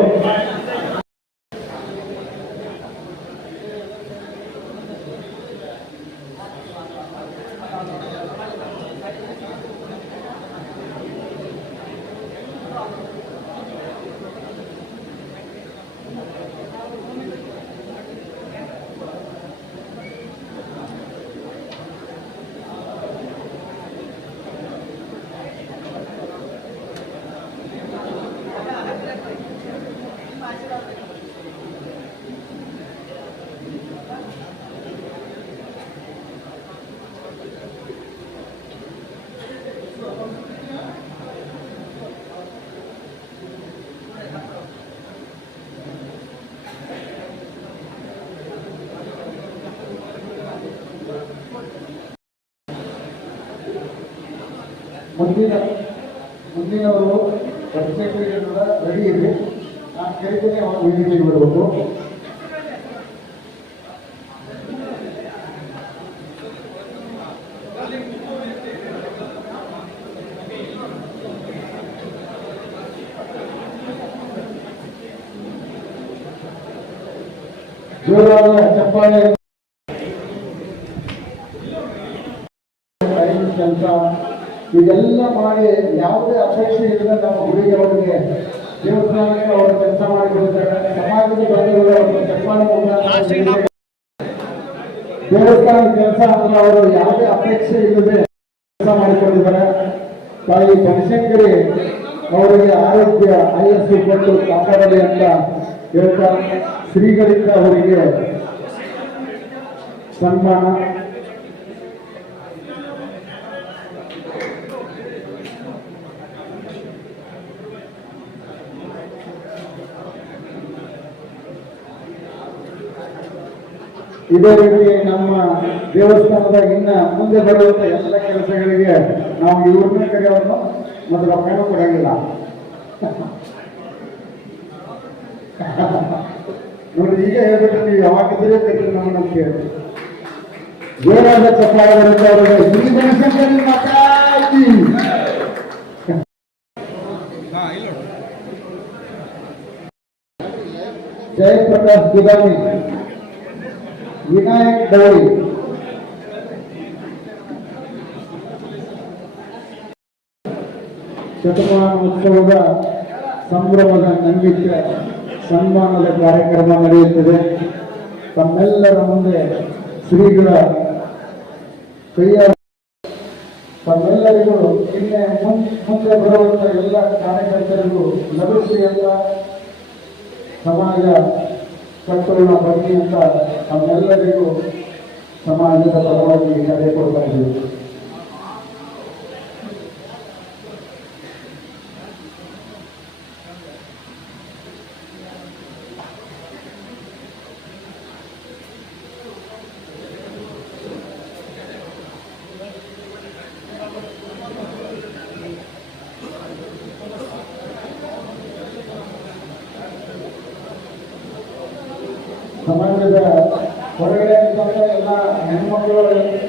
ಮುಂದಿನ ಮುಂದಿನವರು ರೆಡಿ ಇದೆ. ನಾನು ಕೇಳ್ತೇನೆ ಅವರು ವೇದಿಕೆಗೆ ಬರಬೇಕು ಜೋರಾದ ಚಪ್ಪಾಳೆ ಕೆಲಸ ಇದೆಲ್ಲ ಮಾಡಿ ಯಾವುದೇ ಅಪೇಕ್ಷೆ ಇಲ್ಲದೆ ನಮ್ಮ ಗುರಿಗೆ ಅವರಿಗೆ ದೇವಸ್ಥಾನಕ್ಕೆ ಅವರು ಕೆಲಸ ಮಾಡಿಕೊಡ್ತಾರೆ ಸಮಾಜದ ಬಂಧುಗಳು ಅವರಿಗೆ ಚಪ್ಪಾಳೆ ಮುಖಾಂತರ ದೇವಸ್ಥಾನದ ಕೆಲಸ ಅಂದ್ರೆ ಅವರು ಯಾವುದೇ ಅಪೇಕ್ಷೆ ಇಲ್ಲದೆ ಕೆಲಸ ಮಾಡಿಕೊಂಡಿದ್ದಾರೆ. ತಾಯಿ ಬನಶಂಕರಿ ಅವರಿಗೆ ಆರೋಗ್ಯ ಆಯಸ್ಸು ಕೊಟ್ಟು ಕಾಪಾಡಲಿ ಅಂತ ಹೇಳ್ತಾ ಶ್ರೀಗಳಿಂದ ಅವರಿಗೆ ಸನ್ಮಾನ. ಇದೇ ರೀತಿ ನಮ್ಮ ದೇವಸ್ಥಾನದ ಇನ್ನ ಮುಂದೆ ಬರುವಂತ ಎಲ್ಲ ಕೆಲಸಗಳಿಗೆ ನಾವು ಇವ್ರನ್ನ ಕರೆಯೋದು ಮತ್ತು ರೊಕ್ಕನೂ ಕೊಡಂಗಿಲ್ಲ. ನೋಡಿ, ಈಗ ಹೇಳ್ಬಿಟ್ಟು ನೀವು ಯಾವಾಗಿದ್ರೆ ಕರೀರಿ ನಮ್ಮನ್ನ ಕೇಳಿ ಜೋರಾದ ಚಪ್ಪಾಳೆ ಈ ಜನಸಂಖ್ಯೆ ಮಾತಾಡಿ. ಜಯಪ್ರಕಾಶ್ ಗಿದಾಮಿ ವಿನಾಯಕ್ ಡೌರಿ ಶತಮಾನೋತ್ಸವದ ಸಂಭ್ರಮದ ನಂಬಿಕೆ, ಸನ್ಮಾನದ ಕಾರ್ಯಕ್ರಮ ನಡೆಯುತ್ತದೆ. ತಮ್ಮೆಲ್ಲರ ಮುಂದೆ ಶ್ರೀಗಳ ಕೈಯ ತಮ್ಮೆಲ್ಲರಿಗೂ ಇನ್ನೇ ಮುಂದೆ ಬರುವಂತ ಎಲ್ಲ ಕಾರ್ಯಕರ್ತರಿಗೂ ಲಭಿಸಿ ಎಲ್ಲ ಸಮಾಜ ಕಟ್ಟೋಣ ಬನ್ನಿ ಅಂತ ನಮ್ಮೆಲ್ಲರಿಗೂ ಸಮಾಜದ ಪರವಾಗಿ ಕರೆ ಕೊಡ್ತಾ ಇದ್ದೀವಿ. ಸಮಾಜದ ಹೊರಗಡೆ ಅಂತಂದ್ರೆ ಎಲ್ಲ ಹೆಣ್ಮಕ್ಳು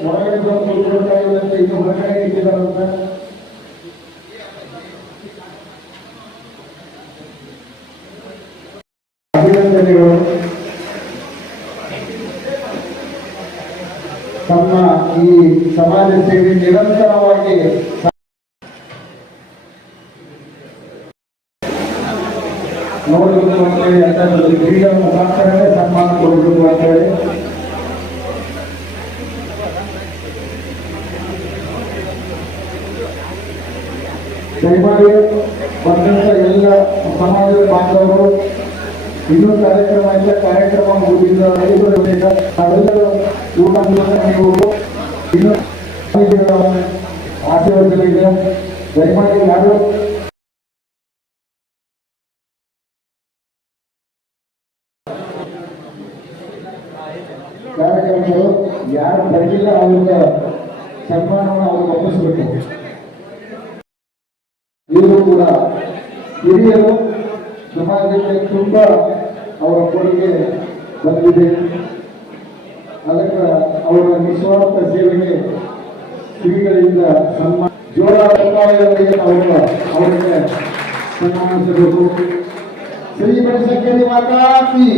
ಹೊರಗಡೆ ಬಂದು ಕುತ್ಕೊಳ್ತಾ ಇದ್ದಂತೆ ಇನ್ನು ಹೊರಗಡೆ ಇಟ್ಟಿದ್ದಾರಂತ ಅಭಿನಂದನೆಗಳು. ತಮ್ಮ ಈ ಸಮಾಜ ಸೇವೆ ನಿರಂತರವಾಗಿ ಅಂತೇಳಿ ಅಂತ ಕ್ರೀಡಾ ಮುಖಾಂತರನೇ ಸನ್ಮಾನ ಕೊಡಬೇಕು ಅಂತೇಳಿ ದಯಮಾಡಿ ಬಂದಂತ ಎಲ್ಲ ಸಮಾಜದ ಬಾಂಧವರು, ಇನ್ನೂ ಕಾರ್ಯಕ್ರಮ ಇಲ್ಲ, ಕಾರ್ಯಕ್ರಮ ಮುಗಿದ ನಾವೆಲ್ಲರೂ ಊಟ ನೀವು ಇನ್ನೂ ಆಶೀರ್ವಾದಗಳಿದೆ ದಯಮಾಡಿ ಯಾರು ಕಾರ್ಯಕ್ರಮಗಳು ಯಾರು ಬರಲಿಲ್ಲ ಅವ್ರಿಗೆ ಸನ್ಮಾನವನ್ನು ಅವ್ರಿಗೆ ಒಪ್ಪಿಸ್ಬೇಕು ಇವರು ಕೂಡ ಹಿರಿಯರು ಸಮಾಜಕ್ಕೆ ತುಂಬ ಅವರ ಕೊಡುಗೆ ಬಂದಿದೆ. ಅದಕ್ಕೆ ಅವರ ನಿಸ್ವಾರ್ಥ ಸೇವೆಗೆ ಶ್ರೀಗಳಿಂದ ಸನ್ಮಾನ ಜೋಳ ಅವರು ಅವರಿಗೆ ಸನ್ಮಾನಿಸಬೇಕು. ಶ್ರೀ ಸಂಖ್ಯೆ ಮಾತಾಡಿ